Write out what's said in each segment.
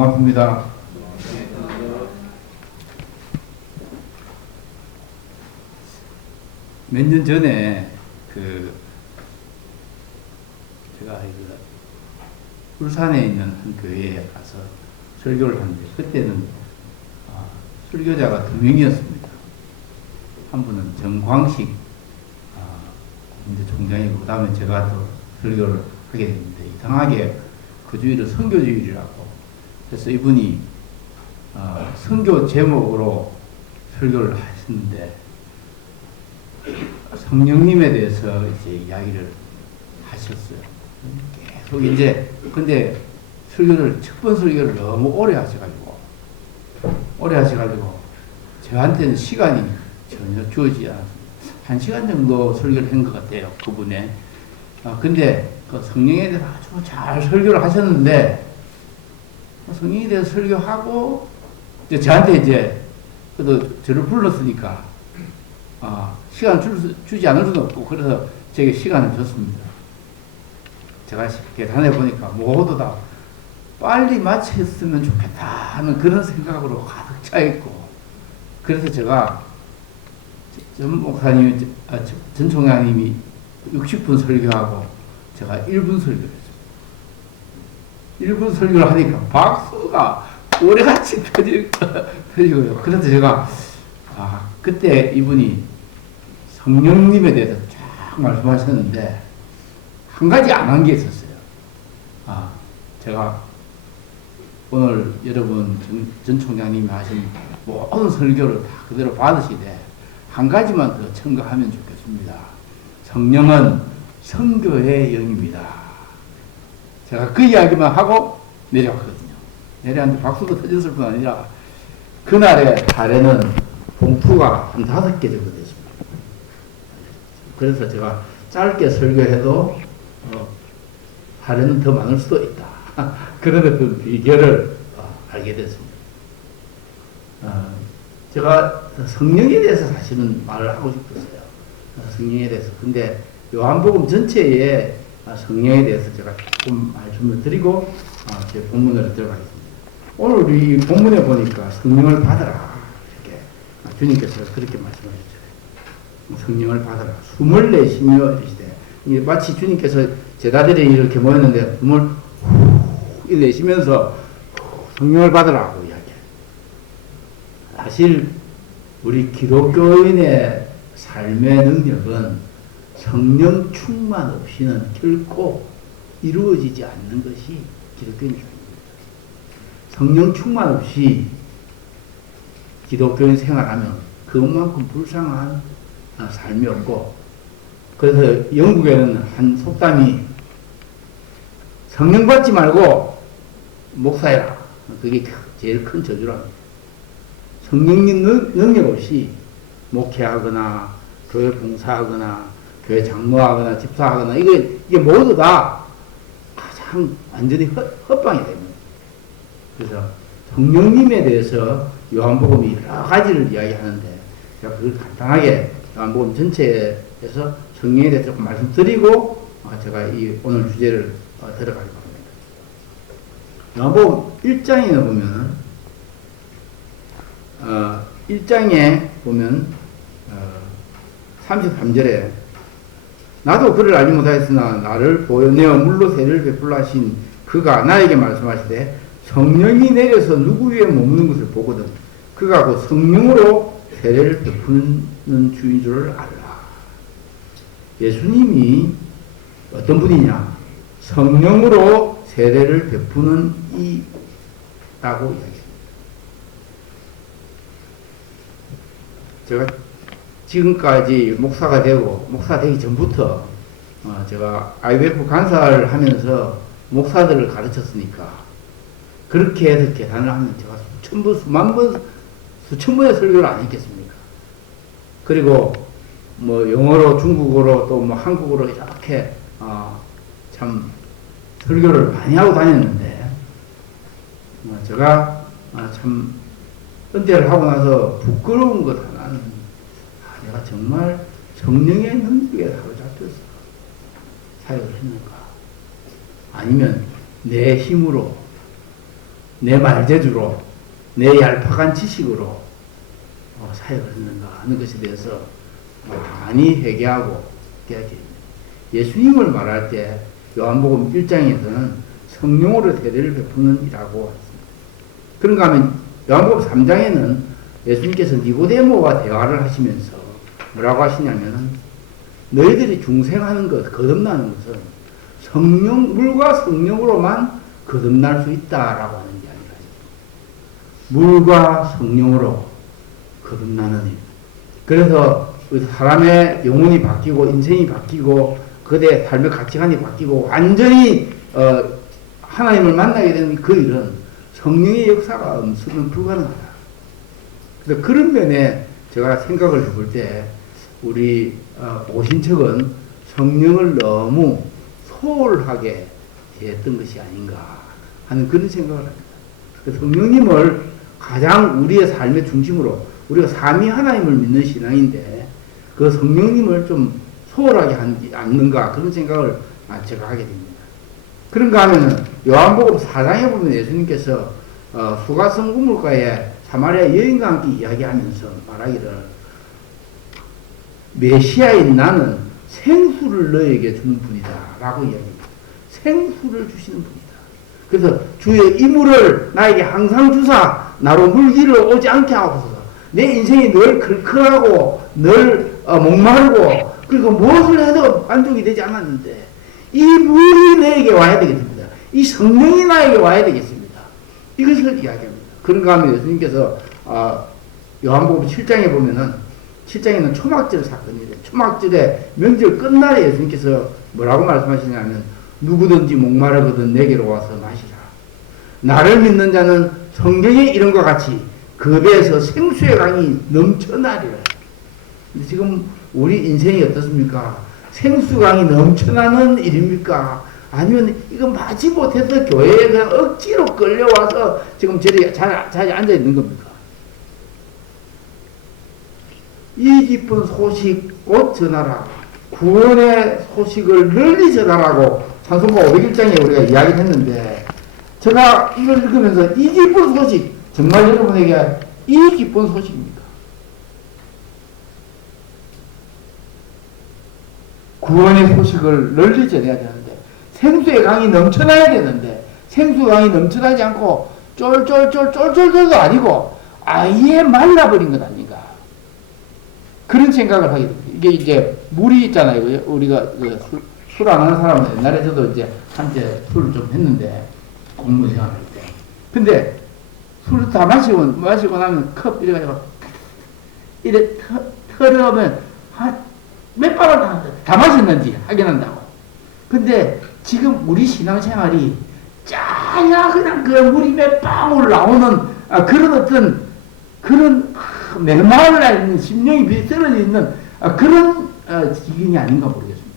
고맙습니다. 몇 년 전에 제가 울산에 있는 한 교회에 가서 설교를 하는데 그때는 설교자가 두 명이었습니다. 한 분은 정광식 총장이고, 그 다음에 제가 또 설교를 하게 됐는데, 이상하게 그 주일은 선교주일이라고 그래서 이분이 선교 제목으로 설교를 하셨는데, 성령님에 대해서 이제 이야기를 하셨어요. 계속 이제, 근데 첫 번 설교를 너무 오래 하셔가지고, 저한테는 시간이 전혀 주어지지 않았습니다. 1시간 정도 설교를 한 것 같아요, 그분의. 근데 그 성령에 대해서 아주 잘 설교를 하셨는데, 성령에 대해서 설교하고, 저한테 이제, 그래도 저를 불렀으니까, 시간을 주지 않을 수도 없고, 그래서 제게 시간을 줬습니다. 제가 계산해 보니까 모두 다 빨리 마쳤으면 좋겠다 하는 그런 생각으로 가득 차 있고, 그래서 제가 전 목사님, 전 총장님이 60분 설교하고 제가 1분 설교를 했습니다. 1분 설교를 하니까 박수가 오래같이 펴지고요. 그래서 제가 그때 이분이 성령님에 대해서 쫙 말씀하셨는데 한 가지 안 한 게 있었어요. 제가 오늘 여러분 전 총장님이 하신 모든 설교를 다 그대로 받으시되 한 가지만 더 첨가하면 좋겠습니다. 성령은 선교의 영입니다. 제가 그 이야기만 하고 내려왔거든요. 내려왔는데 박수도 터졌을 뿐 아니라 그날의 사례는 봉투가 한 5개 정도 됐습니다. 그래서 제가 짧게 설교해도 사례는 더 많을 수도 있다. 그런 어떤 비결을 알게 됐습니다. 제가 성령에 대해서 사실은 말을 하고 싶었어요. 성령에 대해서. 근데 요한복음 전체에 성령에 대해서 제가 조금 말씀을 드리고 제 본문으로 들어가겠습니다. 오늘 우리 본문에 보니까 성령을 받아라, 이렇게 주님께서 그렇게 말씀하셨죠. 성령을 받아라. 숨을 내쉬며 이르시되, 마치 주님께서 제자들이 이렇게 모였는데 숨을 후 내쉬면서 성령을 받으라고 이야기해요. 사실 우리 기독교인의 삶의 능력은 성령 충만 없이는 결코 이루어지지 않는 것이 기독교인의 삶입니다. 성령 충만 없이 기독교인 생활하면 그것만큼 불쌍한 삶이 없고, 그래서 영국에는 한 속담이 성령 받지 말고 목사해라. 그게 제일 큰 저주랍니다. 성령님 능력 없이 목회하거나 교회 봉사하거나 교회 장로하거나 집사하거나 이게 모두 다 가장 완전히 헛방이 됩니다. 그래서 성령님에 대해서 요한복음이 여러 가지를 이야기하는데 제가 그걸 간단하게 요한복음 전체에서 성령에 대해서 조금 말씀드리고 제가 이 오늘 주제를 들어가려고 합니다. 요한복음 1장에 보면 1장에 보면 33절에 나도 그를 알지 못하였으나 나를 보여내어 물로 세례를 베풀라 하신 그가 나에게 말씀하시되 성령이 내려서 누구 위에 머무는 것을 보거든 그가 곧 성령으로 세례를 베푸는 주인 줄을 알라. 예수님이 어떤 분이냐? 성령으로 세례를 베푸는 이라고 이야기합니다. 제가 지금까지 목사가 되고, 목사 되기 전부터 제가 IBF 간사를 하면서 목사들을 가르쳤으니까 그렇게 해서 계산을 하면 제가 수천 번의 설교를 안 했겠습니까? 그리고 뭐 영어로, 중국어로, 또 뭐 한국어로 이렇게 참 설교를 많이 하고 다녔는데 제가 참 은퇴를 하고 나서 부끄러운 것 하나는 내가 정말 성령의 능력에 사로잡혀서 사역을 했는가? 아니면 내 힘으로 내 말재주로, 내 얄팍한 지식으로 사역을 했는가 하는 것에 대해서 많이 회개하고 예수님을 말할 때 요한복음 1장에서는 성령으로 세례를 베푸는 이라고 했습니다. 그런가 하면 요한복음 3장에는 예수님께서 니고데모와 대화를 하시면서 뭐라고 하시냐면은 너희들이 중생하는 것, 거듭나는 것은 물과 성령으로만 거듭날 수 있다라고 하는 이야기를 하십니다. 물과 성령으로 거듭나는 일. 그래서 사람의 영혼이 바뀌고 인생이 바뀌고 그대의 삶의 가치관이 바뀌고 완전히 하나님을 만나게 되는 그 일은 성령의 역사가 없으면 불가능하다. 그래서 그런 면에 제가 생각을 해볼 때 우리 오신척은 성령을 너무 소홀하게 대했던 것이 아닌가 하는 그런 생각을 합니다. 성령님을 가장 우리의 삶의 중심으로 우리가 삼위 하나님을 믿는 신앙인데 그 성령님을 좀 소홀하게 하지 않는가 그런 생각을 제가 하게 됩니다. 그런가 하면은 요한복음 4장에 보면 예수님께서 수가성 우물가에 사마리아 여인과 함께 이야기하면서 말하기를 메시아인 나는 생수를 너에게 주는 분이다 라고 이야기합니다. 생수를 주시는 분이다. 그래서 주의 이 물을 나에게 항상 주사 나로 물기를 오지 않게 하옵소서. 내 인생이 늘 클클하고 늘 목마르고 그리고 무엇을 해도 만족이 되지 않았는데 이 물이 내게 와야 되겠습니다. 이 성령이 나에게 와야 되겠습니다. 이것을 이야기합니다. 그런가 하면 예수님께서 요한복음 7장에 보면은 7장에는 초막절 사건인데 초막절에 명절 끝날에 예수님께서 뭐라고 말씀하시냐면 누구든지 목마르거든 내게로 와서 마시라. 나를 믿는 자는 성경에 이런 것 같이 그 배에서 생수의 강이 넘쳐나리라. 근데 지금 우리 인생이 어떻습니까? 생수강이 넘쳐나는 일입니까? 아니면 이거 마치 못해서 교회에 그냥 억지로 끌려와서 지금 자리에 앉아 있는 겁니까? 이 기쁜 소식 곧 전하라. 구원의 소식을 널리 전하라고 찬송가 501장에 우리가 이야기를 했는데 제가 이걸 읽으면서 이 기쁜 소식 정말 여러분에게 이 기쁜 소식입니까? 구원의 소식을 널리 전해야 되는데 생수의 강이 넘쳐나야 되는데 생수강이 넘쳐나지 않고 쫄쫄쫄쫄쫄도 아니고 아예 말라버린 것 아닌가 그런 생각을 하게 됩니다. 이게 이제 물이 있잖아요. 우리가 술 안 하는 사람은 옛날에 저도 이제 한때 술을 좀 했는데 공부 생활할 때 근데 술을 다 마시고 나면 컵 이래가지고 이래 털으면 몇 방울 다 마셨는지 확인한다고. 근데 지금 우리 신앙생활이 짜야 그냥 그 물이 몇 방울 나오는 그런 어떤 그런 메말라 있는 심령이 비떨어져 있는 그런 지경이 아닌가 모르겠습니다.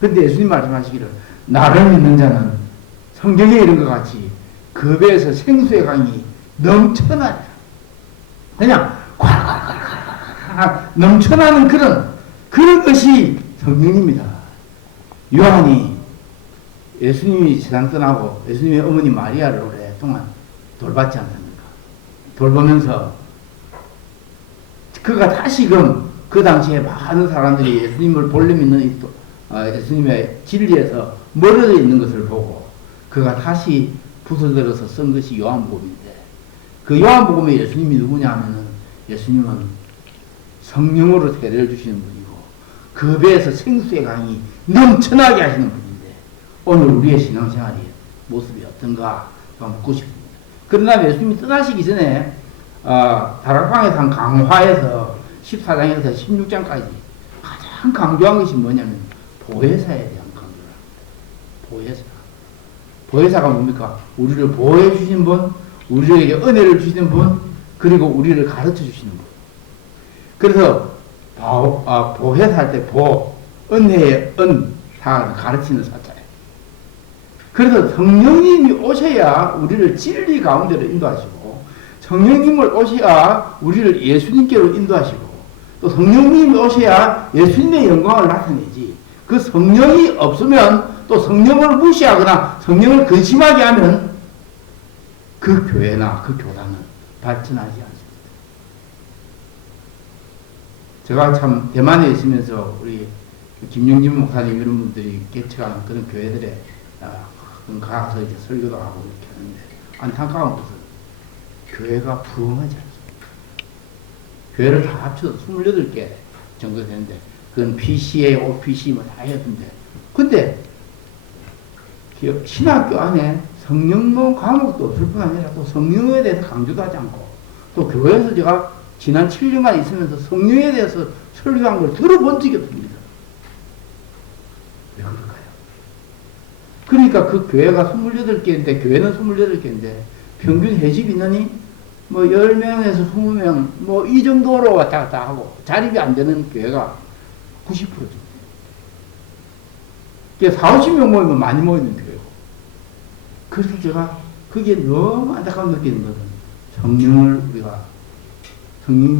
근데 예수님 말씀하시기를 나를 믿는 자는 성경에 이런 것 같이 그 배에서 생수의 강이 넘쳐나냐 그냥 콸콸콸콸 넘쳐나는 그런 것이 성령입니다. 요한이 예수님이 세상 떠나고 예수님의 어머니 마리아를 오랫동안 돌봤지 않습니까? 돌보면서 그가 다시금 그 당시에 많은 사람들이 예수님을 본래 믿는 예수님의 진리에서 멀어져 있는 것을 보고 그가 다시 붓을 들어서 쓴 것이 요한복음인데 그 요한복음에 예수님이 누구냐 하면은 예수님은 성령으로 세례를 주시는 분이고 그 배에서 생수의 강이 넘쳐나게 하시는 분인데 오늘 우리의 신앙생활이 모습이 어떤가 묻고 싶습니다. 그러나 예수님이 떠나시기 전에 다락방에서 한 강화에서 14장에서 16장까지 가장 강조한 것이 뭐냐면 보혜사에 대한 강조를 합니다. 보혜사가 뭡니까? 우리를 보호해 주신 분, 우리에게 은혜를 주시는 분, 그리고 우리를 가르쳐 주시는 분. 그래서 보혜사 할 때 은혜의 다 가르치는 사자예요. 그래서 성령님이 오셔야 우리를 진리 가운데로 인도하시고 성령님을 오셔야 우리를 예수님께로 인도하시고 또 성령님이 오셔야 예수님의 영광을 나타내지 그 성령이 없으면 또 성령을 무시하거나 성령을 근심하게 하면 그 교회나 그 교단은 발전하지 않습니다. 제가 참 대만에 있으면서 우리 김영진 목사님 이런 분들이 개척하는 그런 교회들에 가서 이제 설교도 하고 이렇게 하는데 안타까운 것은 교회가 부흥하지 않습니다. 교회를 다 합쳐서 28개 정도 되는데 그건 PCA, OPC 뭐 다 했는데 근데 신학교 안에 성령론 과목도 없을 뿐 아니라 또 성령에 대해서 강조도 하지 않고 또 교회에서 제가 지난 7년간 있으면서 성령에 대해서 설교한 걸 들어본 적이 없습니다. 왜 그럴까요? 그러니까 그 교회가 28개인데 교회는 28개인데 평균 회집 인원이 뭐 10명에서 20명 뭐 이 정도로 왔다 갔다 하고 자립이 안 되는 교회가 90% 정도. 이게 40, 50명 모이면 많이 모이는 교회고. 그래서 제가 그게 너무 안타까운 느끼는 것은 성령님을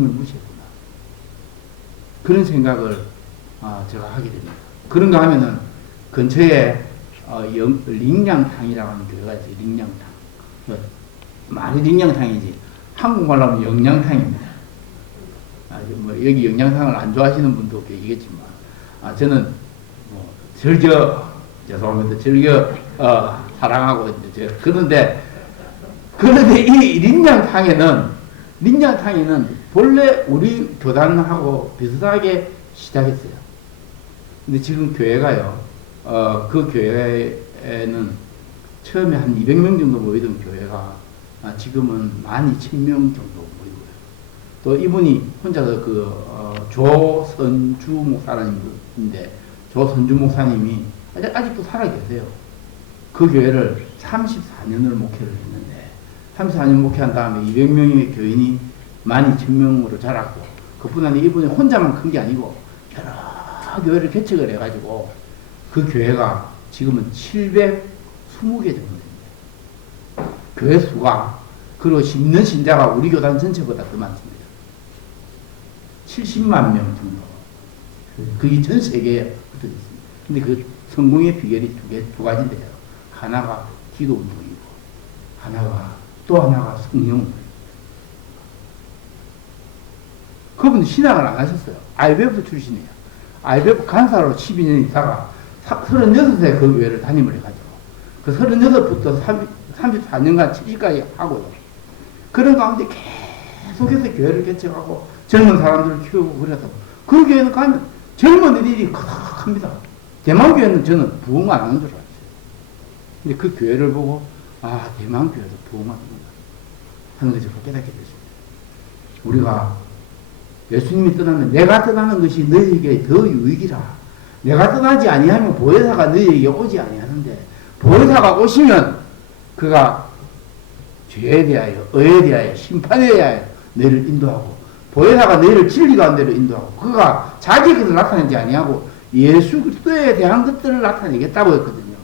무시했구나. 그런 생각을 제가 하게 됩니다. 그런가 하면은 근처에 링량탕이라고 하는 교회가 있어요. 링량탕. 말이 링량탕이지 한국말로 하면 영양탕입니다. 뭐 여기 영양탕을 안 좋아하시는 분도 계시겠지만 저는 뭐 죄송합니다. 사랑하고 이제 그런데 이 링량탕에는 본래 우리 교단하고 비슷하게 시작했어요. 근데 지금 교회가요, 그 교회에는 처음에 한 200명 정도 모이던 교회가 지금은 12,000명 정도 모이고요. 또 이분이 혼자서 조선주 목사님인데, 조선주 목사님이 아직도 살아 계세요. 그 교회를 34년을 목회를 했는데, 34년 목회한 다음에 200명의 교인이 12,000명으로 자랐고, 그뿐 아니라 이분이 혼자만 큰 게 아니고, 여러 교회를 개척을 해가지고, 그 교회가 지금은 720개 정도 됩니다. 교회 수가, 그리고 믿는 신자가 우리 교단 전체보다 더 많습니다. 70만 명 정도. 그게 전 세계에 붙어 있습니다. 근데 그 성공의 비결이 두 가지인데요. 하나가 기도 운동이고, 또 하나가 성령 운동이고. 그분은 신학을 안 하셨어요. IBF 출신이에요. IBF 간사로 12년 있다가 36세 그 교회를 담임을 해가지고, 그 36부터 34년간 70까지 하고요. 그런 가운데 계속해서 교회를 개척하고, 젊은 사람들을 키우고 그래서, 그 교회는 가면 젊은이들이 크크합니다. 대만교회는 저는 부흥 안 하는 줄 알았어요. 근데 그 교회를 보고, 대만교회도 부흥하는구나 하는 것을 깨닫게 됐습니다. 우리가 예수님이 떠나면 내가 떠나는 것이 너희에게 더 유익이라. 내가 떠나지 아니하면 보혜사가 너희에게 오지 아니하는데, 보혜사가 오시면 그가 죄에 대하여, 의에 대하여, 심판에 대하여 너희를 인도하고, 보혜사가 너희를 진리 가운데로 인도하고, 그가 자기 것을 나타내지 아니하고 예수 그리스도에 대한 것들을 나타내겠다고 했거든요.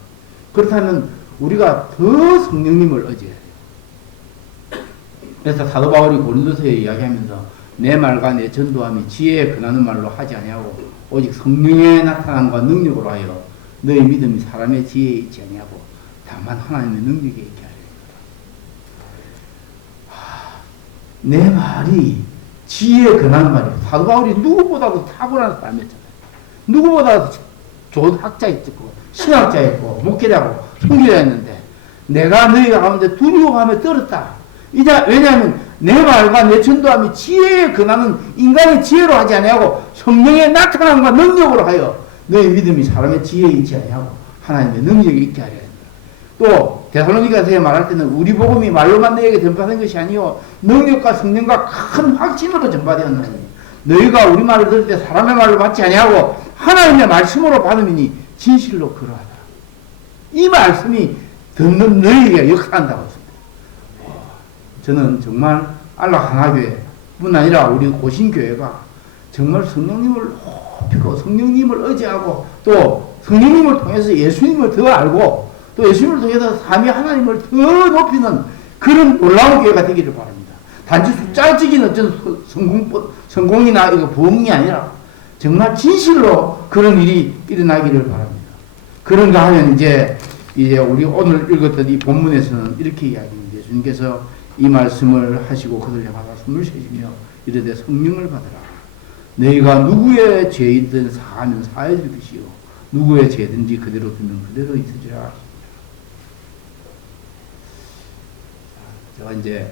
그렇다면 우리가 더 성령님을 의지해야 돼요. 그래서 사도 바울이 고린도서에 이야기하면서 내 말과 내 전도함이 지혜에 근하는 말로 하지 아니하고 오직 성령의 나타남과 능력으로 하여 너의 믿음이 사람의 지혜에 있지 아니하고 다만 하나님의 능력에 있게 하리라. 내 말이 지혜에 근하는 말이에요. 사도 바울이 누구보다도 탁월한 사람이었잖아요. 누구보다도 좋은 학자였고 신학자였고 목회자고 선교자였는데, 내가 너희 가운데 두려움함에 떨었다. 왜냐하면 내 말과 내 전도함이 지혜에 근하는 인간의 지혜로 하지 아니하고 성령의 나타남과 능력으로 하여 너의 믿음이 사람의 지혜에 있지 아니하고 하나님의 능력에 있게 하려 한다. 또 데살로니가서에 말할 때는 우리 복음이 말로만 너에게 전파된 것이 아니요 능력과 성령과 큰 확신으로 전파되었나니 너희가 우리 말을 들을 때 사람의 말로 받지 아니하고 하나님의 말씀으로 받음이니 진실로 그러하다. 이 말씀이 듣는 너희에게 역사한다고 했습니다. 저는 정말 안락하나교회 뿐 아니라 우리 고신교회가 정말 성령님을 높이고 성령님을 의지하고 또 성령님을 통해서 예수님을 더 알고 또 예수님을 통해서 삼위 하나님을 더 높이는 그런 놀라운 교회가 되기를 바랍니다. 단지 숫자적인 어떤 성공이나 이거 부흥이 아니라 정말 진실로 그런 일이 일어나기를 바랍니다. 그런가 하면 이제 우리 오늘 읽었던 이 본문에서는 이렇게 이야기합니다. 예수님께서 이 말씀을 하시고 그들 향하여 숨을 쉬시며 이르되 성령을 받으라. 너희가 누구의 죄이든 사하면 사해질 것이요 누구의 죄든지 그대로 두면 그대로 있으리라. 제가 이제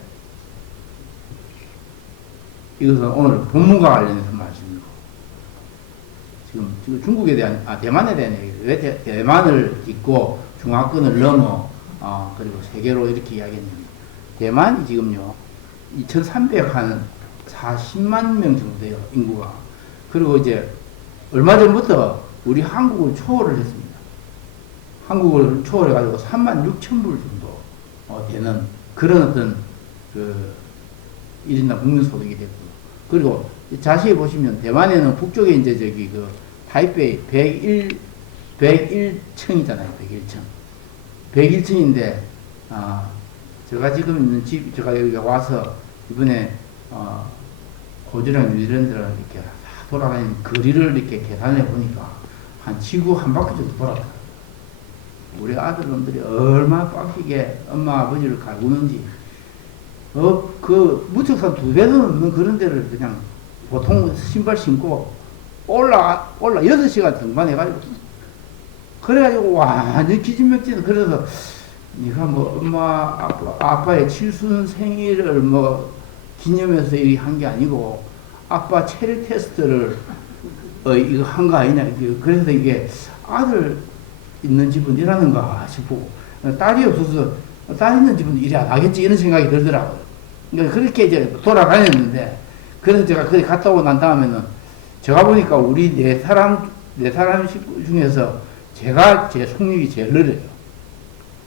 이것은 오늘 본문과 관련해서 말씀이고 지금 중국에 대한 대만에 대한 얘기예요. 왜 대만을 딛고 중화권을 넘어 그리고 세계로 이렇게 이야기했냐면 대만이 지금요 2,340만 명 정도 돼요, 인구가. 그리고 이제 얼마 전부터 우리 한국을 초월을 했습니다. 한국을 초월해가지고 36,000불 정도 되는 그런 어떤 그 1인당 국민소득이 됐고, 그리고 자세히 보시면 대만에는 북쪽에 이제 저기 그 타이베이 101층이잖아요. 101층인데 제가 지금 있는 집, 제가 여기 와서 이번에 고지랑 뉴질랜드를 이렇게 돌아다니는 거리를 이렇게 계산해 보니까 한 지구 한 바퀴 정도 돌았다. 우리 아들놈들이 얼마나 빡시게 엄마 아버지를 갈구는지, 그 무척산 2배도 넘는 그런 데를 그냥 보통 신발 신고 올라 6시간 등반해가지고, 그래가지고 완전 기진맥진. 그래서 네가 뭐 엄마 아빠의 7순 생일을 뭐 기념해서 이렇게 한 게 아니고 아빠 체력 테스트를 이거 한 거 아니냐. 그래서 이게 아들 있는 집은 이러는가 싶고, 딸이 없어서 딸 있는 집은 일이 안 하겠지 이런 생각이 들더라고요. 그러니까 그렇게 이제 돌아다녔는데, 그래서 제가 거기 갔다 오고 난 다음에는 제가 보니까 우리 네 사람 중에서 제가 제 속력이 제일 느려요.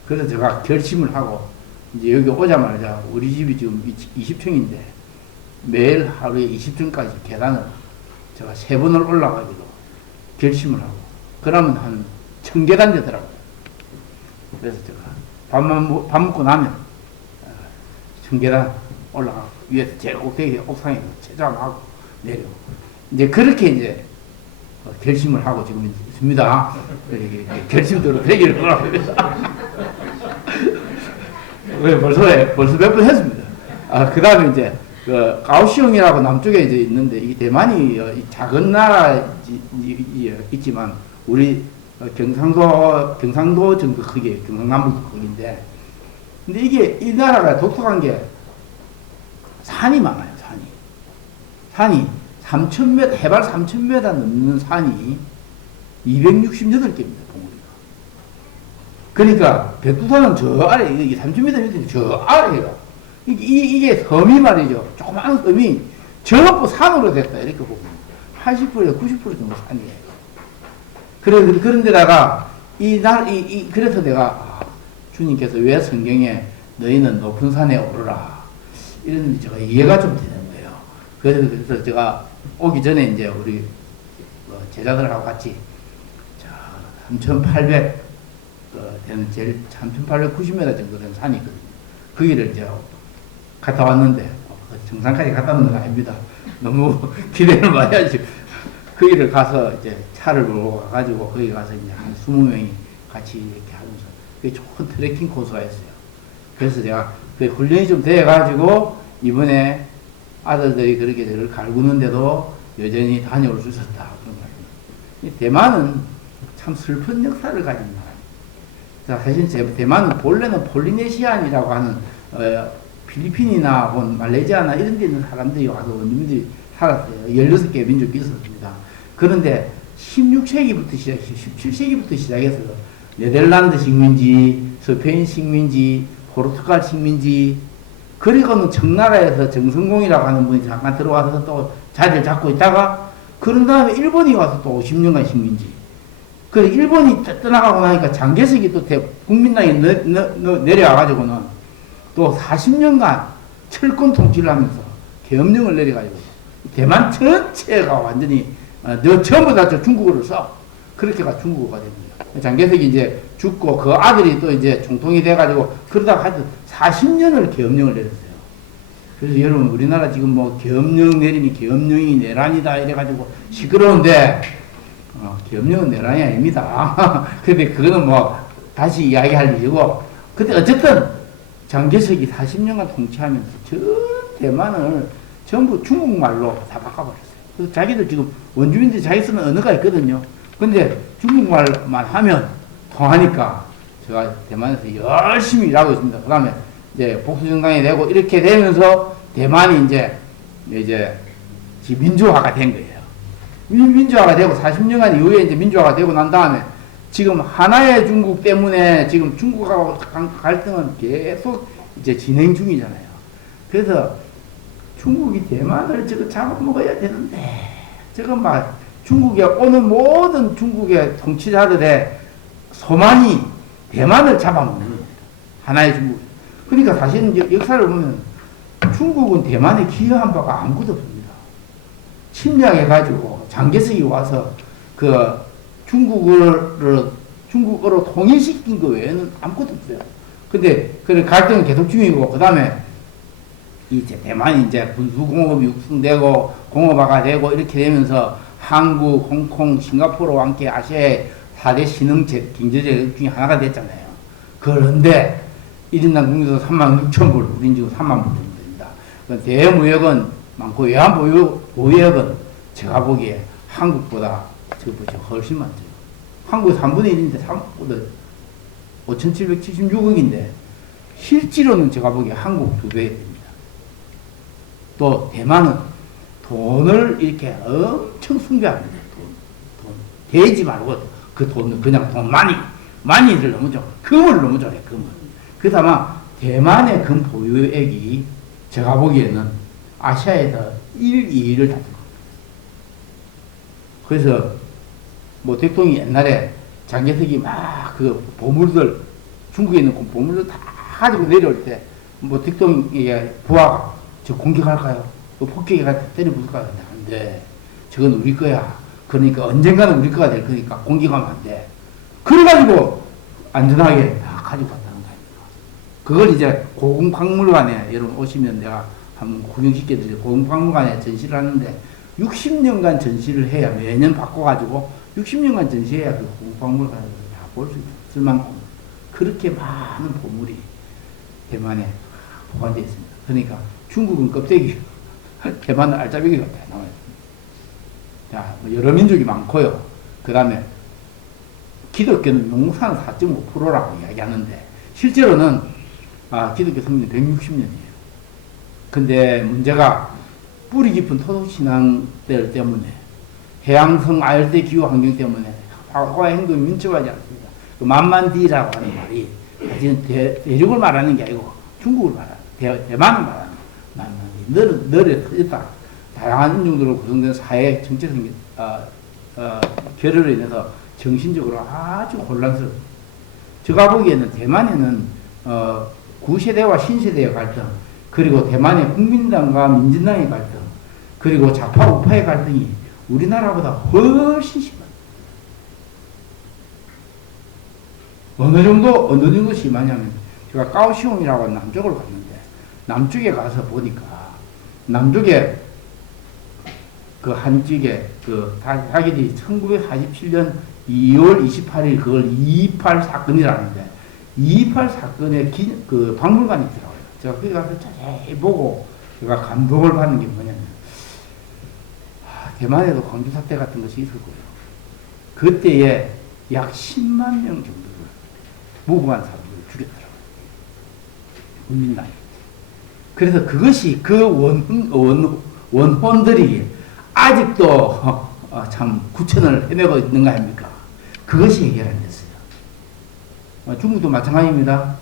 그래서 제가 결심을 하고 이제 여기 오자마자 우리 집이 지금 20층인데 매일 하루에 20층까지 계단을 제가 3번을 올라가기로 결심을 하고, 그러면 한 1000계단 되더라고요. 그래서 제가 밥 먹고 나면 1000계단 올라가고 위에서 제일 꼭대기 옥상에 체조하고 내려오고, 이제 그렇게 이제 결심을 하고 지금 있습니다. 결심대로 되기를 바랍니다. 벌써 몇 번 했습니다. 그 다음에 이제 그 가오시옹이라고 남쪽에 이제 있는데, 이 대만이 작은 나라이지만 우리 경상도 정도 크기, 경상남북도 크기인데, 근데 이게 이 나라가 독특한 게 산이 많아요. 산이 3,000m, 해발 3,000m 넘는 산이 268개입니다, 봉우리가. 그러니까 백두산은 저 아래, 이게 3,000m 밑에 저 아래가. 이게 섬이 말이죠. 조그마한 섬이 전부 산으로 됐다, 이렇게 보면 80%에서 90% 정도 산이에요. 그런 데다가 그래서 내가 주님께서 왜 성경에 너희는 높은 산에 오르라 이런 제가 이해가 좀 되는 거예요. 그래서 제가 오기 전에 이제 우리 제자들하고 같이 3,800 되는 제일 3,890m 정도 되는 산이 있거든요. 거기를 이제 갔다 왔는데, 정상까지 갔다 오는 건 아닙니다. 너무 기대를 많이 하지. 거기를 가서 이제 차를 몰고 가가지고 거기 가서 이제 한 20명이 같이 이렇게 하면서 그게 좋은 트레킹 코스가 있어요. 그래서 제가 그 훈련이 좀 돼가지고 이번에 아들들이 그렇게 저를 갈구는데도 여전히 다녀올 수 있었다. 그런 말입니다. 대만은 참 슬픈 역사를 가진 나라입니다. 사실 대만은 본래는 폴리네시안이라고 하는 필리핀이나 혹은 말레이시아나 이런 데 있는 사람들이 와서 원주민들이 살았어요. 16개의 민족이 있었습니다. 그런데 16세기부터 17세기부터 시작해서 네덜란드 식민지, 스페인 식민지, 포르투갈 식민지, 그리고는 청나라에서 정성공이라고 하는 분이 잠깐 들어와서 또 자리를 잡고 있다가, 그런 다음에 일본이 와서 또 50년간 식민지. 그래, 일본이 떠나가고 나니까 장개석이 또 국민당이 내려와가지고는 또 40년간 철권 통치를 하면서 계엄령을 내려가지고 대만 전체가 완전히 전부 다 중국어를 써. 그렇게가 중국어가 됩니다. 장개석이 이제 죽고 그 아들이 또 이제 총통이 돼가지고 그러다가 하여튼 40년을 계엄령을 내렸어요. 그래서 여러분, 우리나라 지금 뭐 계엄령 내리니 계엄령이 내란이다 이래가지고 시끄러운데, 계엄령은 내란이 아닙니다. 근데 그거는 뭐 다시 이야기할 일이고, 근데 어쨌든 장개석이 40년간 통치하면서 전 대만을 전부 중국말로 다 바꿔버렸어요. 그래서 자기들 지금 원주민들이 자기 쓰는 언어가 있거든요. 근데 중국말만 하면 통하니까 제가 대만에서 열심히 일하고 있습니다. 그 다음에 이제 복수정당이 되고 이렇게 되면서 대만이 이제 민주화가 된 거예요. 민주화가 되고 40년간 이후에 이제 민주화가 되고 난 다음에 지금 하나의 중국 때문에 지금 중국하고 갈등은 계속 이제 진행 중이잖아요. 그래서 중국이 대만을 저거 잡아먹어야 되는데, 저거 막 중국에 오는 모든 중국의 통치자들의 소만이 대만을 잡아먹는 겁니다. 하나의 중국. 그러니까 사실은 역사를 보면 중국은 대만에 기여한 바가 아무것도 없습니다. 침략해가지고 장개석이 와서 그 중국어로 통일시킨 거 외에는 아무것도 없어요. 근데 그 갈등은 계속 중이고, 그 다음에 이제 대만이 이제 군수공업이 육성되고 공업화가 되고 이렇게 되면서 한국, 홍콩, 싱가포르와 함께 아시아의 4대 신흥 경제적 중에 하나가 됐잖아요. 그런데 1인당 국민소득 36,000불, 우린 지금 3만 불 정도 됩니다. 대무역은 많고 외환보유액은 제가 보기에 한국보다 훨씬 많죠. 한국 3분의 1인데 3보다 5,776억인데 실제로는 제가 보기에 한국 2배 됩니다. 또 대만은 돈을 이렇게 엄청 숭배합니다. 돈. 대지 말고 그 돈은 그냥 돈 많이들 너무 좋아. 금을 너무 좋아해, 금을. 그래서 아마 대만의 금 보유액이 제가 보기에는 아시아에서 1, 2위를 다툴 겁니다. 그래서 뭐 대통령이 옛날에 장개석이 막 그 보물들, 중국에 있는 보물들 다 가지고 내려올 때 뭐 대통령에게 부하가 저 공격할까요? 폭격해가 때려 부술까요? 안 돼. 저건 우리 거야. 그러니까 언젠가는 우리 거가 될 거니까 공격하면 안 돼. 그래가지고 안전하게 다 가지고 갔다는 거 아닙니까? 그걸 이제 고궁박물관에 여러분 오시면 내가 한번 구경시켜드려요. 고궁박물관에 전시를 하는데 60년간 전시를 해야 매년 바꿔가지고 60년간 전시해야 그 고궁박물관에서 다 볼 수 있을 만큼 그렇게 많은 보물이 대만에 보관되어 있습니다. 그러니까 중국은 껍데기, 대만은 알짜배기 같아요. 나와요. 자, 여러 민족이 많고요. 그 다음에 기독교는 용산 4.5%라고 이야기하는데 실제로는 기독교 성립이 160년이에요. 근데 문제가 뿌리 깊은 토속신앙들 때문에 해양성 아열대 기후 환경 때문에 과거의 행동이 민첩하지 않습니다. 그 만만디라고 하는 말이 사실은 대륙을 말하는 게 아니고 중국을 말하는, 대만을 말하는 만만디. 널에 터졌다. 다양한 인종들로 구성된 사회 정체성 결여로 인해서 정신적으로 아주 혼란스럽습니다. 제가 보기에는 대만에는 구세대와 신세대의 갈등, 그리고 대만의 국민당과 민진당의 갈등, 그리고 좌파 우파의 갈등이 우리나라보다 훨씬 심합니다. 어느 정도 심하냐면, 제가 까오시옹이라고 하는 남쪽을 갔는데, 남쪽에 가서 보니까, 남쪽에 그 한쪽에 자기들이 1947년 2월 28일 그걸 228 사건이라는데, 228 사건의 그 박물관이 있더라고요. 제가 거기 가서 자세히 보고 제가 감동을 받는 게 뭐냐면, 대만에도 광주 사태 같은 것이 있을 거예요. 그때에 약 10만 명 정도를 무고한 사람들을 죽였더라고요. 국민당이. 그래서 그것이 그 원혼들이 아직도 참 구천을 헤매고 있는 거 아닙니까? 그것이 해결 안 됐어요. 중국도 마찬가지입니다.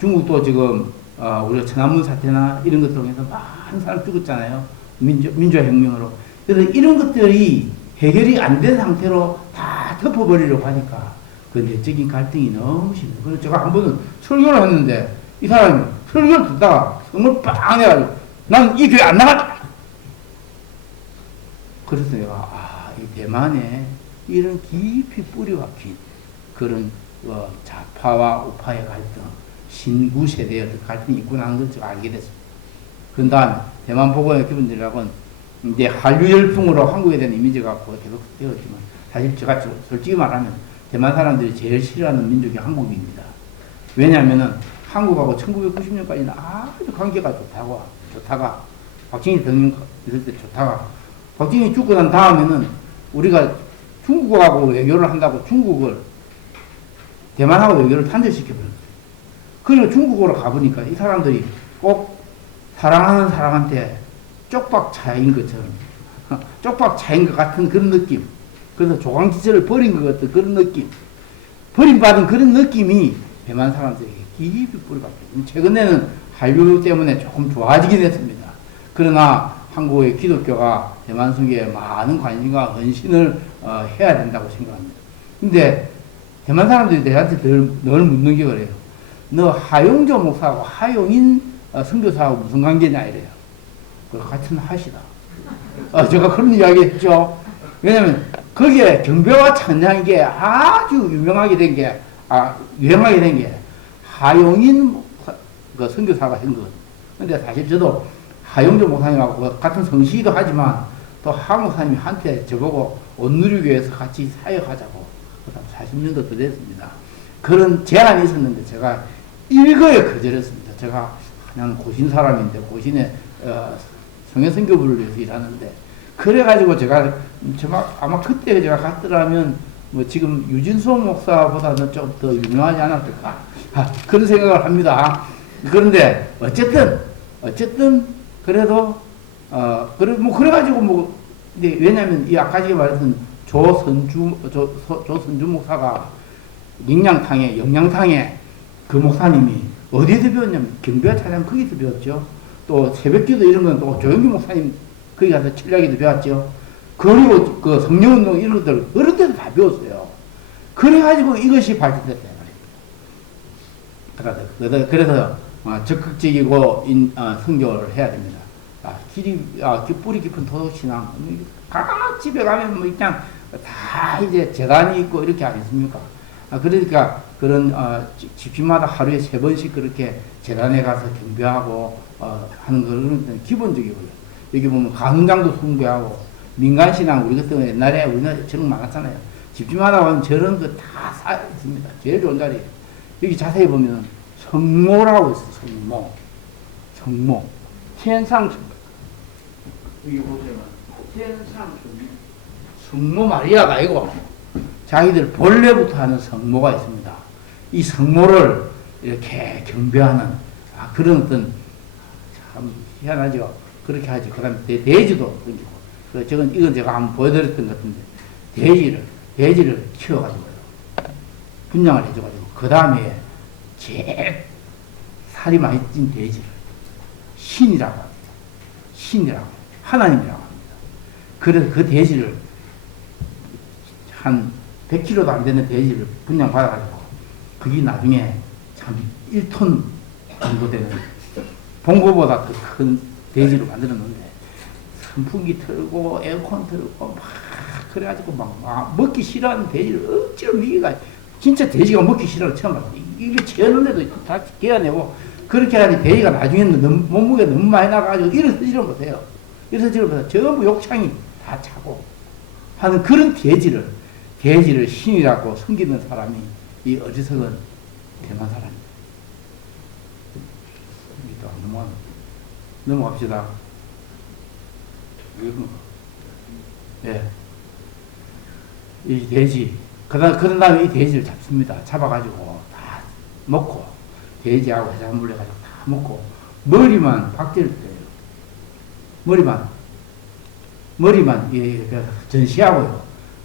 중국도 지금 우리가 천안문 사태나 이런 것들로 해서 많은 사람 죽었잖아요. 민주화혁명으로. 그래서 이런 것들이 해결이 안 된 상태로 다 덮어버리려고 하니까 그 내적인 갈등이 너무 심해요. 그래서 제가 한 번은 설교를 했는데 이 사람이 설교를 듣다가 성을 빵 해가지고 나는 이 교회 안 나갔다! 그래서 내가 이 대만에 이런 깊이 뿌리 박힌 그런 좌파와 우파의 갈등, 신구 세대의 갈등이 있구나 하는 걸 제가 알게 됐습니다. 그 다음에 대만 보고의 기분들이라고는 이제 한류 열풍으로 한국에 대한 이미지가 계속 되었지만 사실 제가 솔직히 말하면 대만 사람들이 제일 싫어하는 민족이 한국입니다. 왜냐하면은 한국하고 1990년까지는 아주 관계가 좋다가 박정희 대통령 있을 때 좋다가 박정희 죽고 난 다음에는 우리가 중국하고 외교를 한다고 중국을 대만하고 외교를 단절시켜버렸어요. 그리고 중국으로 가보니까 이 사람들이 꼭 사랑하는 사람한테 쪽박 차인 것처럼 쪽박 차인 것 같은 그런 느낌. 그래서 조광지처를 버린 것 같은 그런 느낌. 버림받은 그런 느낌이 대만 사람들에게 깊이 뿌리박혀요. 최근에는 한류 때문에 조금 좋아지긴 했습니다. 그러나 한국의 기독교가 대만 속에 많은 관심과 헌신을 해야 된다고 생각합니다. 근데 대만 사람들이 내한테 늘 묻는 게 그래요. 너 하용조 목사하고 하용인 선교사하고 무슨 관계냐 이래요. 같은 하시다. 제가 그런 이야기 했죠. 왜냐면 거기에 경배와 찬양이 게 아주 유명하게 된 게, 유행하게 된 게 하용인 그 선교사가 한 거거든요. 근데 사실 저도 하용조 목사님하고 같은 성씨이기도 하지만 또 하 목사님이 한테 저보고 온누리교회에서 같이 사역하자고 40년도 더 됐습니다. 그런 제안이 있었는데 제가 일거에 거절했습니다. 제가 그냥 고신 사람인데 고신에 성회선교부를 위해서 일하는데 그래가지고 제가 아마 그때 제가 갔더라면 뭐 지금 유진수 목사보다는 좀 더 유명하지 않았을까 그런 생각을 합니다. 그런데 어쨌든 그래도 그래가지고 뭐 근데 왜냐면 이 아까 제가 말했던 조선주 목사가 영양탕에 그 목사님이 어디에서 배웠냐면 경배와 찬양 거기서 배웠죠. 또 새벽기도 이런 건 또 조영기 목사님 거기 가서 칠략기도 배웠죠. 그리고 그 성령운동 이런 것들 그런 데서 다 배웠어요. 그래가지고 이것이 발전됐다 말입니다. 그래서 적극적이고 선교를 해야 됩니다. 뿌리 깊은 도덕신앙 각 집에 가면 뭐 그냥 다 이제 재단이 있고 이렇게 아니십니까? 그러니까 그런 집집마다 하루에 3번씩 그렇게 재단에 가서 경배하고 하는 그런 기본적이고요. 여기 보면 가능장도 숭배하고 민간신앙 우리 같은 옛날에 우리나라에 저런 거 많았잖아요. 집집마다 가면 저런 거 다 쌓여 있습니다. 제일 좋은 자리에 여기 자세히 보면 성모라고 있어요. 성모天上 여기 보시면天上 성모 마리아가 아니고 자기들 본래부터 하는 성모가 있습니다. 이 성모를 이렇게 경배하는 그런 어떤 참 희한하죠. 그렇게 하죠. 그 다음에 돼지도 생기고. 이건 제가 한번 보여드렸던 것 같은데 돼지를 키워가지고요. 분양을 해줘가지고 그 다음에 제일 살이 많이 찐 돼지를 신이라고 합니다. 신이라고 하나님이라고 합니다. 그래서 그 돼지를 한 100kg도 안 되는 돼지를 분양받아가지고 그게 나중에 참 1톤 정도 되는 봉고보다 더 큰 돼지로 만들었는데 선풍기 틀고 에어컨 틀고 막 그래가지고 막 먹기 싫어하는 돼지를 억지로 먹이가 진짜 돼지가 먹기 싫어서 처음 봤어요. 이게 채웠는데도 다 깨어내고 그렇게 하니 돼지가 나중에는 몸무게가 너무 많이 나가지고 일어서지를 못해요. 일어서지를 못해요. 전부 욕창이 다 차고 하는 그런 돼지를 신이라고 섬기는 사람이 이 어리석은 대만 사람입니다. 넘어갑시다. 예. 이 돼지. 그런 다음에 이 돼지를 잡습니다. 잡아가지고 다 먹고, 돼지하고 해산물 해가지고 다 먹고, 머리만 박제를 때려요. 머리만 전시하고요.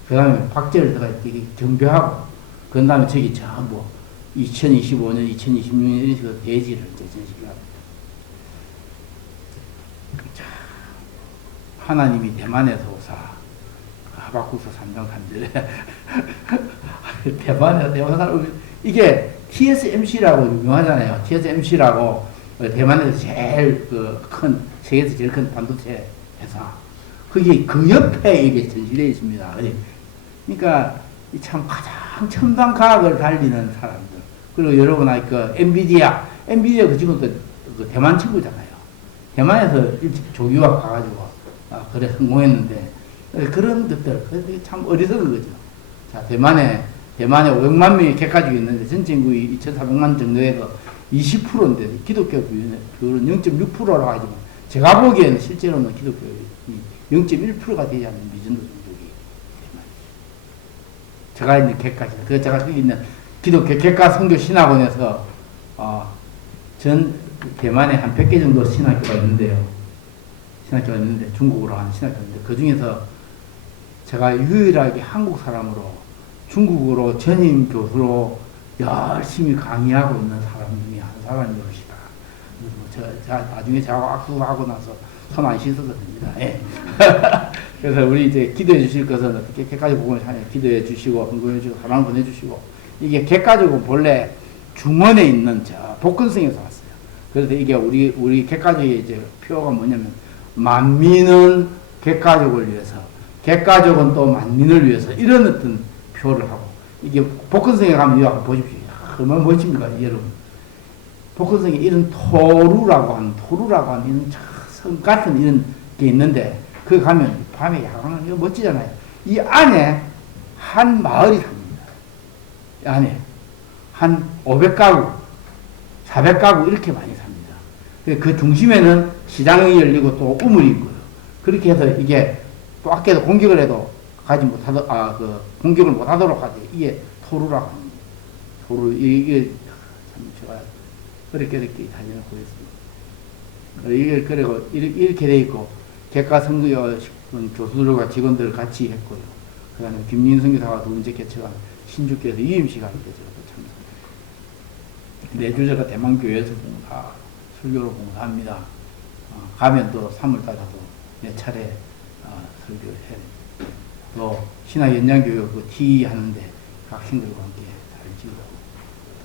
그 다음에 박제를 들어가 경배하고, 그 다음에 저기 전부 2025년, 2026년 이런 식으로 돼지를 이제 전시를 합니다. 하나님이 대만에서 오사 하박국서 3장 3절에 대만 사람 이게 TSMC라고 유명하잖아요. TSMC라고 대만에서 제일 세계에서 제일 큰 반도체 회사. 그게 그 옆에 이게 전시되어 있습니다. 그러니까 참 가장 첨단 과학을 달리는 사람들. 그리고 여러분 그 엔비디아 그 친구도 그 대만 친구잖아요. 대만에서 일찍 조기화 가가지고 그래 성공했는데 그런 것들 참 어리석은 거죠. 자 대만에 500만 명이 객가지고 있는데 전체 인구가 2,400만 정도에서 20%인데 기독교 비율은 0.6%라고 하지만 제가 보기에는 실제로는 기독교의 0.1%가 되지 않는 미전도 종족이 제가 있는 객가죠. 그 제가 거기 있는 기독교 객가 선교 신학원에서 전 대만에 한 100개 정도 신학교가 있는데요. 신학교가 있는데 중국어로 하는 신학교가 있는데 그 중에서 제가 유일하게 한국 사람으로 중국어로 전임 교수로 열심히 강의하고 있는 사람 중에 한 사람이옵시다. 제가 나중에 저하고 악수하고 나서 손 안 씻어도 됩니다. 예. 그래서 우리 이제 기도해 주실 것은 어떻게 객가족 복음을 기도해 주시고 헌금해 주시고 사랑을 보내 주시고 이게 객가족은 본래 중원에 있는 저 복근성에서 왔어요. 그래서 이게 우리 객가족의 이제 표어가 뭐냐면 만민은 객가족을 위해서 객가족은 또 만민을 위해서 이런 어떤 표를 하고 이게 복근성에 가면 이거 한번 보십시오. 얼마나 멋집니까 여러분. 복근성에 이런 토루라고 하는 이런 성 같은 이런 게 있는데 그 가면 밤에 야광은 이거 멋지잖아요. 이 안에 한 마을이 삽니다. 이 안에 한 500가구 400가구 이렇게 많이 삽니다. 그 중심에는 시장이 열리고 또 우물이 있고요. 그렇게 해서 이게 또 밖에서 공격을 해도 가지 공격을 못 하도록 하죠. 이게 토루라고 합니다. 토루, 이게 참 제가 어렵게 단연을 보였습니다. 이게 그리고 이렇게 돼 있고, 객가 선교 교수들과 직원들 같이 했고요. 그 다음에 김민성 교사가 두 번째 개최한 신주교에서 유임시간을 참석합니다. 내주제가 대만교회에서 설교로 봉사합니다. 가면 또 3월달에도 몇 차례 설교를 해야 됩니다. 또 신학연장교육 그 TE 하는데 학생들과 함께 잘 지도하고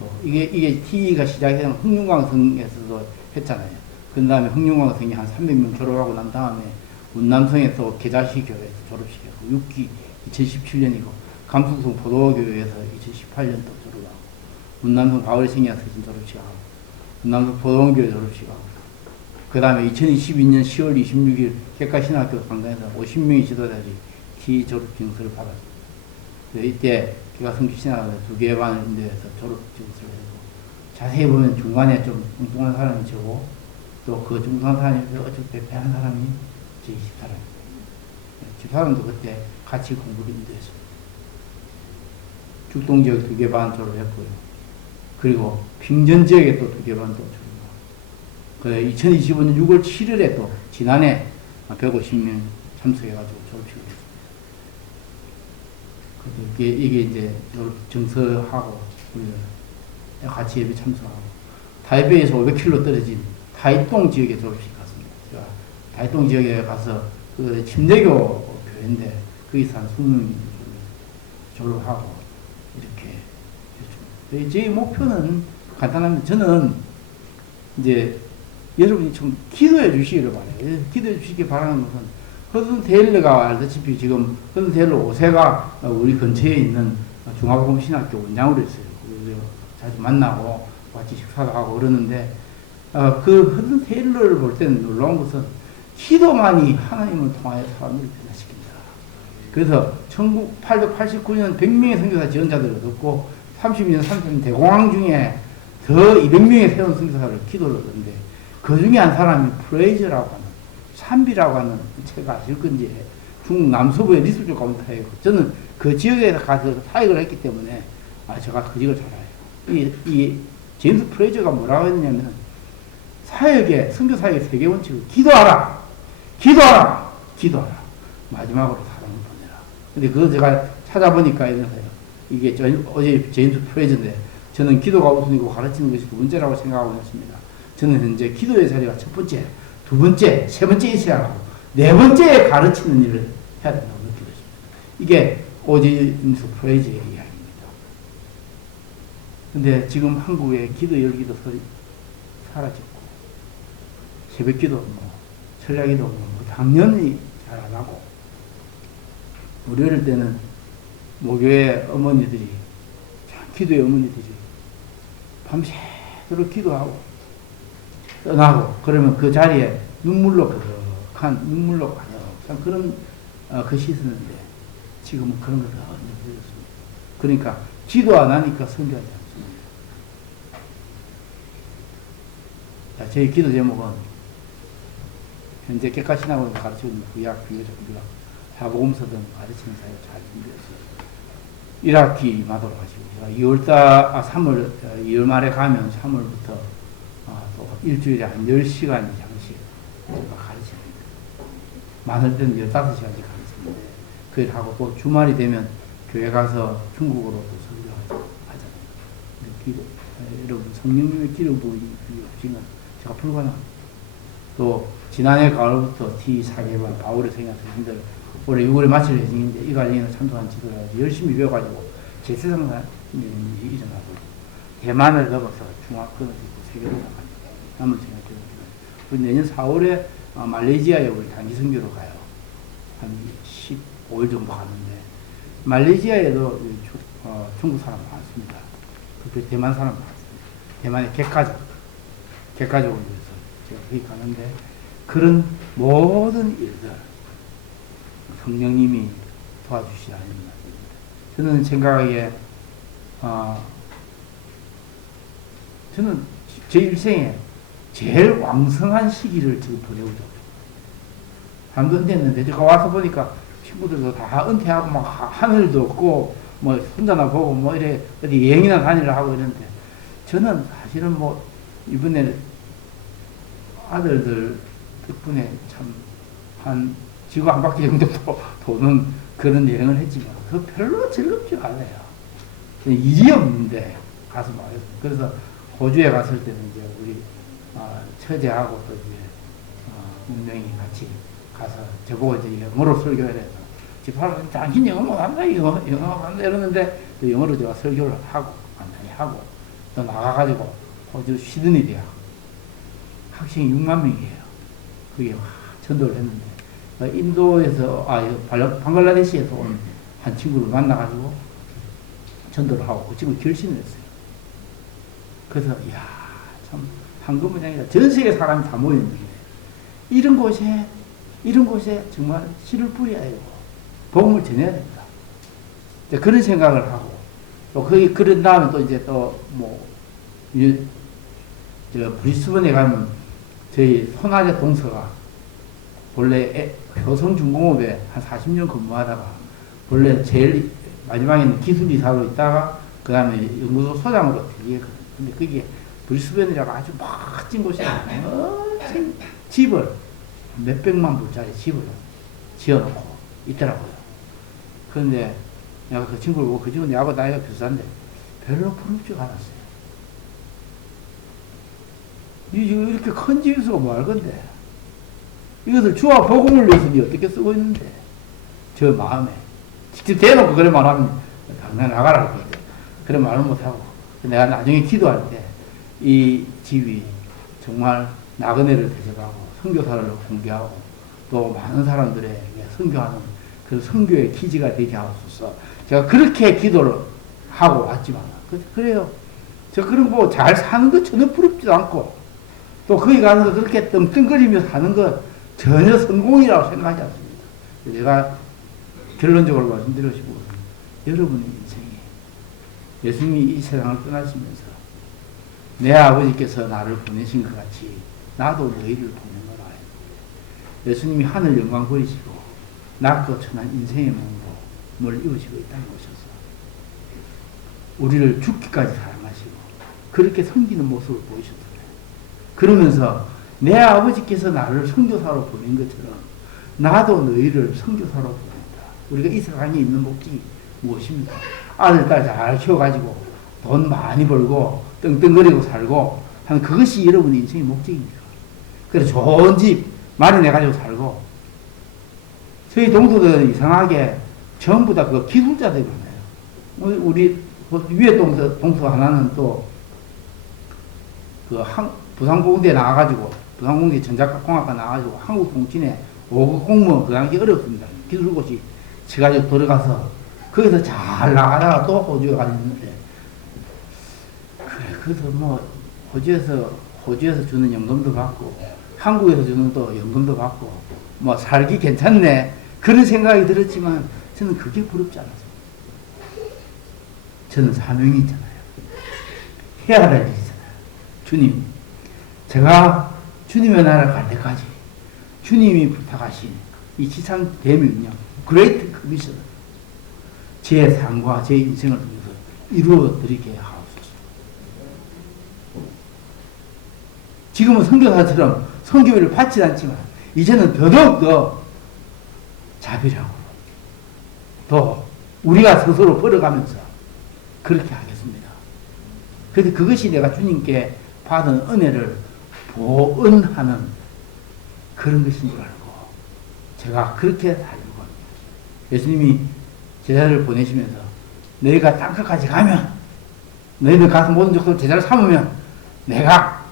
또 이게 TE가 시작되면 흑룡강성에서도 했잖아요. 그 다음에 흑룡강성이 한 300명 졸업하고 난 다음에 운남성에 또 계자시 교회에서 졸업식하고 6기 2017년이고 감숙성 포도교회에서 2018년 또 졸업하고 운남성 바울생이야 서신 졸업식하고 운남성 포도원교회 졸업식하고 그 다음에 2022년 10월 26일 객가신학교 상당에서 50명의 지도자들이 기 졸업 증서를 받았습니다. 이때 객가선교신학교 2개 반을 인도해서 졸업 증서를 해서 자세히 보면 중간에 좀 뚱뚱한 사람이 저고 또 그 뚱뚱한 사람이 어쩌고 배한 사람이 제 20사람입니다. 집사람도 그때 같이 공부를 인도했습니다. 죽동지역 2개 반 졸업했고요. 그리고 빙전 지역에 또 2개 반 또 졸업했고 2025년 6월 7일에 또 지난해 150명 참석해가지고 졸업식을 했습니다. 이게 이제 정서하고 같이 예배 참석하고 타이베이에서 500km 떨어진 타이동 지역에 졸업식 갔습니다. 제가 타이동 지역에 가서 그 침례교 교회인데 거기서 한 20명이 졸업하고 이렇게 했습니다. 제 목표는 간단합니다. 저는 이제 여러분이 좀 기도해 주시기를 바라요. 기도해 주시기 바라는 것은 허든 테일러가 알다시피 지금 허든 테일러 5세가 우리 근처에 있는 중화복음 신학교 원장으로 했어요. 그래서 자주 만나고 같이 식사도 하고 그러는데 그 허든 테일러를 볼 때는 놀라운 것은 기도만이 하나님을 통하여 사람들을 변화시킵니다. 그래서 1889년 100명의 선교사 지원자들을 얻었고 32년 33년 대공황 중에 더 200명의 새로운 선교사를 기도를 얻었는데 그 중에 한 사람이 프레이저라고 하는 산비라고 하는 제가 아실 건지 중국 남서부의 리수족 카운터예요. 저는 그 지역에 가서 사역을 했기 때문에 제가 그 지역을 잘 알아요. 이 제임스 프레이저가 뭐라고 했냐면 사역의 선교 사역의 세계 원칙은 기도하라, 기도하라, 기도하라. 마지막으로 사랑을 보내라. 근데 그거 제가 찾아보니까 이러세요. 이게 어제 제임스 프레이저인데 저는 기도가 우선이고 가르치는 것이 두 번째라고 생각하고 있습니다. 저는 현재 기도의 자리가 첫 번째, 두 번째, 세 번째 있어야 하고 네 번째에 가르치는 일을 해야 된다고 느끼고 있습니다. 이게 오제임스 프레이저의 이야기입니다. 근데 지금 한국의 기도 열기도 사라졌고 새벽기도 철야기도 당연히 잘 안 하고 우리 어릴 때는 모교의 어머니들이 기도의 어머니들이 밤새도록 기도하고 떠나고 그러면 그 자리에 눈물로 가득한 그런 것이 있었는데 지금은 그런 것도 없어졌습니다. 그러니까 기도 안 하니까 선교하지 않습니다. 자, 저희 기도 제목은 현재 객가신학원에서 가르치고 있는 구약, 비교적 구약, 사복음서등 가르치는 사회가 잘 준비해서 1학기 마도록 하시고, 2월 말에 가면 3월부터 또 일주일에 한 10시간 이상씩 제가 가르칩니다. 많을 때는 15시간씩 가르치는데, 그걸 하고 또 주말이 되면 교회 가서 중국어로도 설교하잖아요. 여러분, 성령님의 기름 부음이 없이는 제가 불가능합니다. 또 지난해 가을부터 T4개발 바울의 생각 선생님들 올해 6월에 마칠 예정인데 이 관련해서 참석한 지도를 열심히 배워가지고 제세상사 일이 일어나고 대만을 넘어서 중화권을 듣고 세계로 나갑니다. 남은 생각해보면 내년 4월에 말레이시아에 우리 단기 선교로 가요. 한 15일 정도 가는데 말레이시아에도 중국 사람 많습니다. 특히 대만 사람 많습니다. 대만의 객가족을 위해서 제가 거기 가는데 그런 모든 일들 성령님이 도와주시지 않습니다. 저는 생각하기에 저는 제 일생에 제일 왕성한 시기를 지금 보내고 있어요. 사람도 은퇴했는데 제가 와서 보니까 친구들도 다 은퇴하고 막 하늘도 없고 뭐 혼자나 보고 뭐 이래 어디 여행이나 다니려 하고 이러는데 저는 사실은 뭐 이번에 아들들 덕분에 참 한 지구 한 바퀴 정도 도는 그런 여행을 했지만 그 별로 즐겁지 않아요. 일이 없는데 가서 말했어요. 그래서 호주에 갔을 때는 이제 우리 처제하고 또 이제 분명히 같이 가서 저보고 이제 영어로 설교를 해서 집사람 당신 영어 못한다 영어 못한다 이러는데 또 영어로 제가 설교를 하고 간단히 하고 또 나가가지고 호주 시드니 대학 학생이 6만 명이에요. 그게 전도를 했는데 인도에서 방글라데시에서 온 한 친구를 만나가지고 전도를 하고 그 친구 결신을 했어요. 그래서 이야 참 황금문양이다. 전 세계 사람이 다 모였는데 이런 곳에 정말 씨를 뿌려야 되고 복음을 전해야 된다. 그런 생각을 하고 또 거기 그런 다음에 또 이제 또 뭐 브리스번에 가면 저희 손아래 동서가 본래 효성중공업에 한 40년 근무하다가 본래 제일 마지막에는 기술이사로 있다가 그 다음에 연구소 소장으로 되기했거든요. 근데 그게 브리스번이라고 아주 멋진 곳에 멋진 집을 몇백만 불짜리 집을 지어놓고 있더라고요. 그런데 내가 그 친구를 보고 그 집은 내하고 나이가 비슷한데 별로 부럽지가 않았어요. 이렇게 큰 집에서 뭐 할 건데 이것을 주와 복음을 위해서 니 어떻게 쓰고 있는데 저 마음에 직접 대놓고 그런 말하면 당장 나가라 할 거예요. 그런 말을 못하고 내가 나중에 기도할 때 이 집이 정말 나그네를 대접하고 선교사를 공개하고 또 많은 사람들에게 선교하는 그 선교의 기지가 되게 하옵소서. 제가 그렇게 기도를 하고 왔지만 그래요. 저 그런 거 잘 사는 거 전혀 부럽지도 않고 또 거기 가서 그렇게 떵떵거리며 사는 거 전혀 성공이라고 생각하지 않습니다. 제가 결론적으로 말씀드리고 싶은 것은 여러분의 인생이 예수님이 이 세상을 떠나시면서 내 아버지께서 나를 보내신 것 같이 나도 너희를 보낸 거라. 예수님이 하늘 영광 버리시고 낮고 천한 인생의 몸을 입으시고 이 땅에 오셔서 우리를 죽기까지 사랑하시고 그렇게 섬기는 모습을 보이셨잖아요. 그러면서 내 아버지께서 나를 선교사로 보낸 것처럼 나도 너희를 선교사로 보낸다. 우리가 이 세상에 있는 목적이 무엇입니까? 아들, 딸 잘 키워가지고 돈 많이 벌고 떵떵거리고 살고 하는 그것이 여러분의 인생의 목적입니까? 그래서 좋은 집 마련해가지고 살고 저희 동서들은 이상하게 전부 다 그 기술자들이 많아요. 우리 위에 동서 하나는 또 그 부산공대에 나와가지고 부산공대 전자공학과 나와가지고 한국 공진에 5급 공무원 그 당시 어렵습니다. 기술고시 치가지고 들어가서 거기서 잘 나가다가 또 호주에 갔는데 그래 그래서 뭐 호주에서 주는 연금도 받고 한국에서 주는 또 연금도 받고 뭐 살기 괜찮네 그런 생각이 들었지만 저는 그게 부럽지 않았습니다. 저는 사명이 있잖아요. 해야 할 일이잖아요. 주님 제가 주님의 나라 갈 때까지 주님이 부탁하신 이 지상 대명령, 그레이트 커미션, 제 삶과 제 인생을 통해서 이루어 드리게 하옵소서. 지금은 선교사처럼 선교비를 받지 않지만 이제는 더더욱 자비력으로 또 우리가 스스로 벌어가면서 그렇게 하겠습니다. 그런데 그것이 내가 주님께 받은 은혜를 보은하는 그런 것인 줄 알고 제가 그렇게 살려고 합니다. 예수님이 제자를 보내시면서 너희가 땅끝까지 가면, 너희들 가서 모든 족속 제자를 삼으면 내가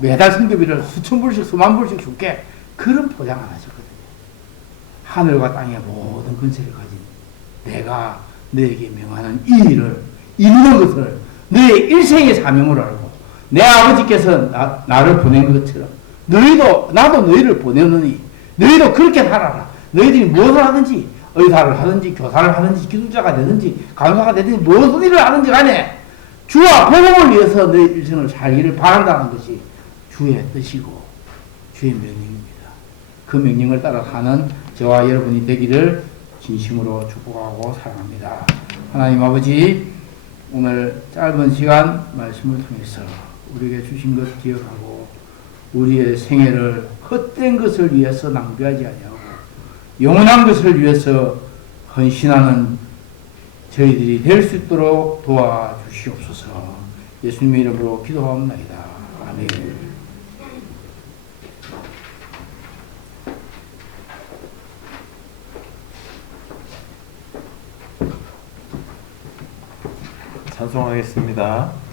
매달 선교비를 수천 불씩 수만 불씩 줄게, 그런 포장 안 하셨거든요. 하늘과 땅의 모든 근세를 가진 내가 너에게 명하는 이 일을 이루는 것을 너의 일생의 사명으로 알고 내 아버지께서 나를 보낸 것처럼 나도 너희를 보내느니 너희도 그렇게 살아라. 너희들이 무엇을 하든지, 의사를 하든지 교사를 하든지 기술자가 되든지 간호사가 되든지 무슨 일을 하든지 간에 주와 복음을 위해서 너희 일생을 살기를 바란다는 것이 주의 뜻이고 주의 명령입니다. 그 명령을 따라 사는 저와 여러분이 되기를 진심으로 축복하고 사랑합니다. 하나님 아버지, 오늘 짧은 시간 말씀을 통해서 우리에게 주신 것 기억하고 우리의 생애를 헛된 것을 위해서 낭비하지 아니하고 영원한 것을 위해서 헌신하는 저희들이 될 수 있도록 도와주시옵소서. 예수님의 이름으로 기도합니다. 아멘. 찬송하겠습니다.